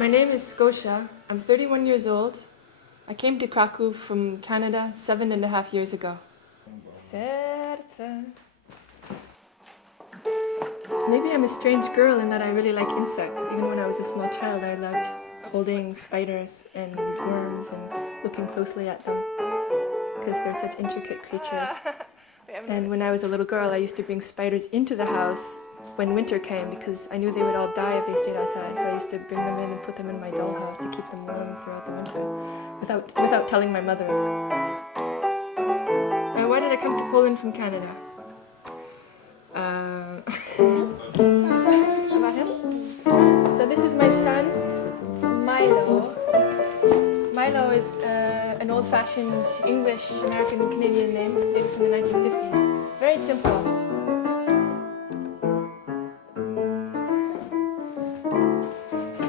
My name is Scotia. I'm 31 years old. I came to Krakow from Canada 7.5 years ago. Maybe I'm a strange girl in that I really like insects. Even when I was a small child, I loved holding spiders and worms and looking closely at them because they're such intricate creatures. And when I was a little girl, I used to bring spiders into the house when winter came because I knew they would all die if they stayed outside. So I used to bring them in and put them in my dollhouse to keep them warm throughout the winter without telling my mother. And why did I come to Poland from Canada? About him? So this is my son, Milo. Milo is an old-fashioned English, American, Canadian name, maybe from the 1950s. Very simple.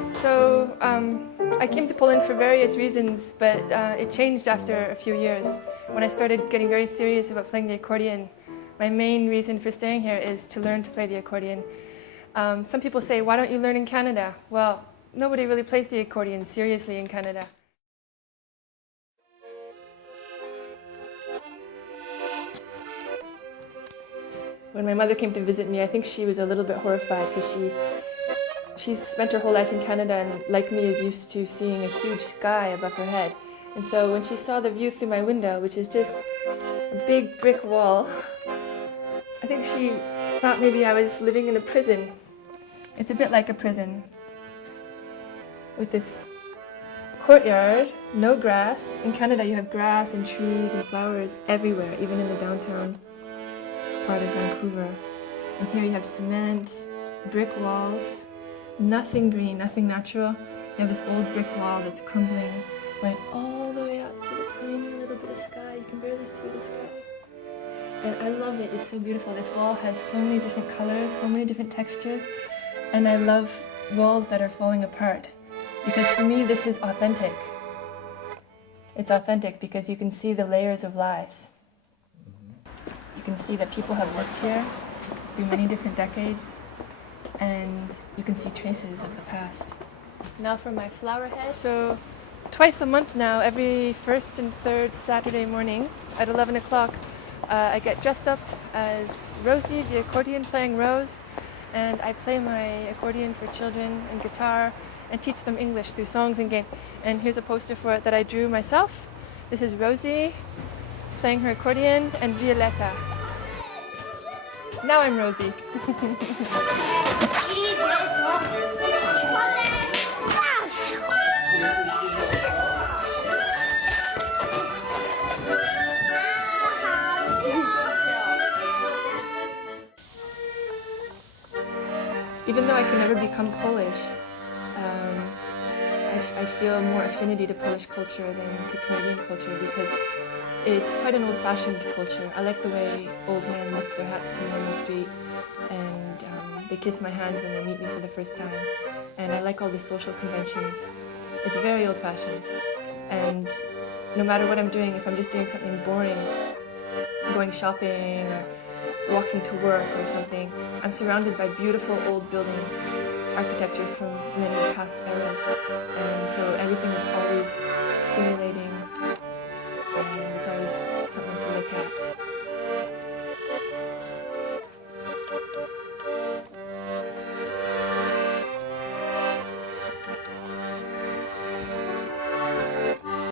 So I came to Poland for various reasons, but it changed after a few years. When I started getting very serious about playing the accordion, my main reason for staying here is to learn to play the accordion. Some people say, why don't you learn in Canada? Well, nobody really plays the accordion seriously in Canada. When my mother came to visit me, I think she was a little bit horrified because she's spent her whole life in Canada and, like me, is used to seeing a huge sky above her head. And so when she saw the view through my window, which is just a big brick wall, I think she thought maybe I was living in a prison. It's a bit like a prison, with this courtyard, no grass. In Canada you have grass and trees and flowers everywhere, even in the downtown part of Vancouver. And here you have cement, brick walls, nothing green, nothing natural. You have this old brick wall that's crumbling, going all the way up to the tiny little bit of sky. You can barely see the sky. And I love it, it's so beautiful. This wall has so many different colors, so many different textures. And I love walls that are falling apart. Because for me, this is authentic. It's authentic because you can see the layers of lives. You can see that people have lived here through many different decades. And you can see traces of the past. Now for my flower head. So twice a month now, every first and third Saturday morning at 11 o'clock, I get dressed up as Rosie, the accordion playing Rose, and I play my accordion for children and guitar and teach them English through songs and games. And here's a poster for it that I drew myself. This is Rosie playing her accordion and Violetta. Now I'm Rosie. Even though I can never become Polish, I feel more affinity to Polish culture than to Canadian culture because it's quite an old-fashioned culture. I like the way old men lift their hats to me on the street and they kiss my hand when they meet me for the first time. And I like all the social conventions. It's very old-fashioned. And no matter what I'm doing, if I'm just doing something boring, going shopping or walking to work or something, I'm surrounded by beautiful old buildings, architecture from many past eras, and so everything is always stimulating